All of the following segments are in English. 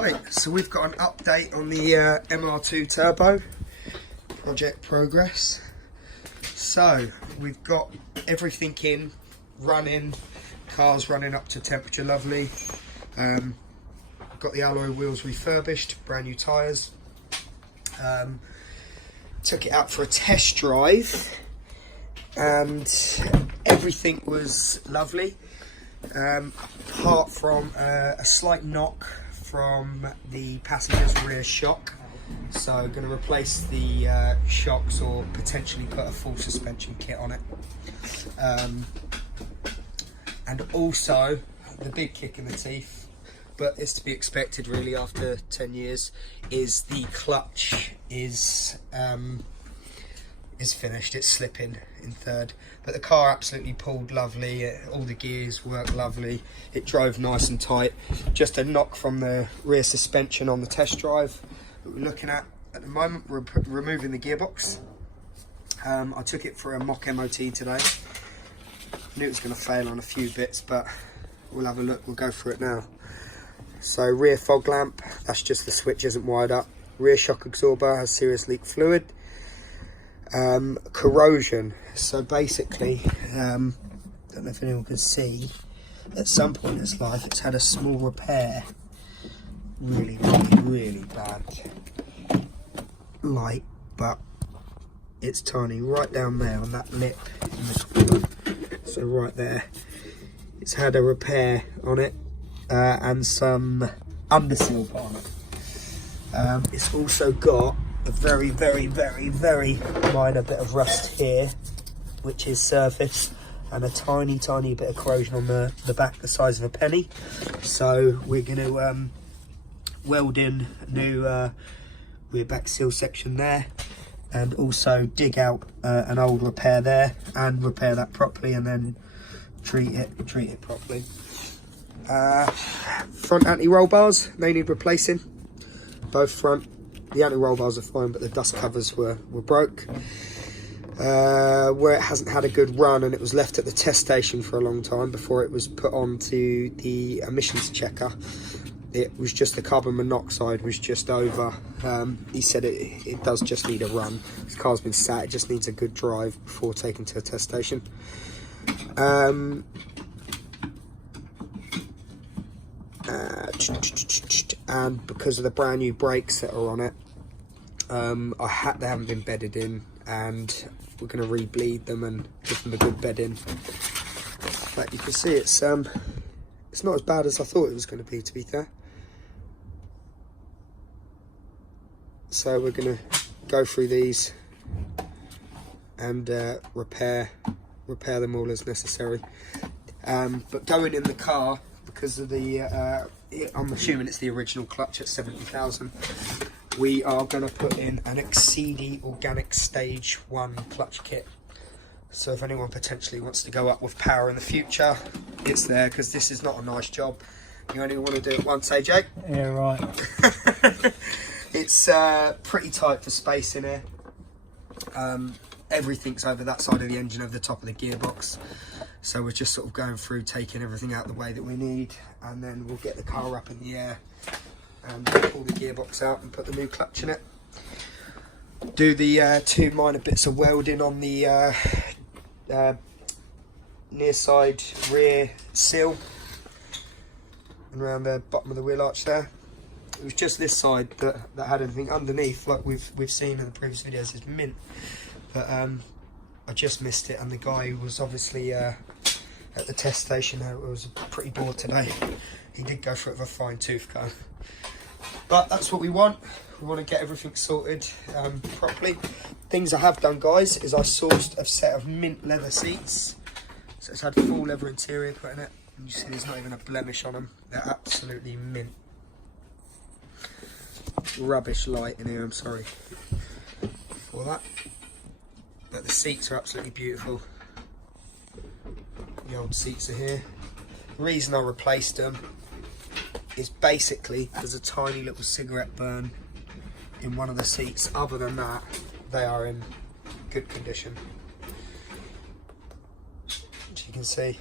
Right, so we've got an update on the MR2 Turbo project progress. So we've got everything in, running, cars running up to temperature lovely. Got the alloy wheels refurbished, brand new tyres. Took it out for a test drive and everything was lovely, apart from a slight knock from the passenger's rear shock. So I'm going to replace the shocks or potentially put a full suspension kit on it. And also the big kick in the teeth, but it's to be expected really after 10 years, is the clutch is finished. It's slipping in third, but the car absolutely pulled lovely. All the gears worked lovely. It drove nice and tight. Just a knock from the rear suspension on the test drive that we're looking at the moment. We're removing the gearbox. I took it for a mock MOT today. Knew it was going to fail on a few bits, but we'll have a look. We'll go through it now. So rear fog lamp, that's just the switch isn't wired up. Rear shock absorber has serious leak fluid. Corrosion, so basically, don't know if anyone can see, at some point in its life it's had a small repair. Really bad light, but it's tiny right down there on that lip in the corner. So right there, it's had a repair on it, and some underseal put on it. It's also got a very minor bit of rust here, which is surface, and a tiny bit of corrosion on the back the size of a penny. So we're going to weld in a new rear back seal section there, and also dig out an old repair there and repair that properly, and then treat it properly. Front anti-roll bars, they need replacing, both front. The anti-roll bars are fine, but the dust covers were broke. Where it hasn't had a good run and it was left at the test station for a long time before it was put onto the emissions checker, it was just the carbon monoxide was just over. He said it does just need a run. This car's been sat, it just needs a good drive before taken to a test station. And because of the brand new brakes that are on it, they haven't been bedded in, and we're going to re-bleed them and give them a good bed in. But you can see it's not as bad as I thought it was going to be fair. So we're going to go through these and repair them all as necessary. But going in the car, because of the I'm assuming it's the original clutch at 70,000, we are going to put in an Exceedy Organic Stage 1 clutch kit. So if anyone potentially wants to go up with power in the future, it's there, because this is not a nice job. You only want to do it once, AJ? Yeah, right. It's pretty tight for space in here. Everything's over that side of the engine, over the top of the gearbox. So we're just sort of going through, taking everything out the way that we need, and then we'll get the car up in the air and pull the gearbox out and put the new clutch in it. Do the two minor bits of welding on the near side rear seal and around the bottom of the wheel arch there. It was just this side that had anything underneath, like we've seen in the previous videos, is mint. But I just missed it, and the guy who was obviously at the test station was pretty bored today. He did go for it with a fine tooth comb. But that's what we want. We want to get everything sorted properly. Things I have done, guys, is I sourced a set of mint leather seats. So it's had full leather interior put in it. And you see there's not even a blemish on them. They're absolutely mint. Rubbish light in here, I'm sorry for that. But the seats are absolutely beautiful. The old seats are here. The reason I replaced them is basically there's a tiny little cigarette burn in one of the seats. Other than that, they are in good condition, as you can see.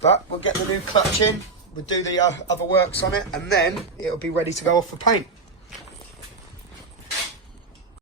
But we'll get the new clutch in, we'll do the other works on it, and then it'll be ready to go off for paint.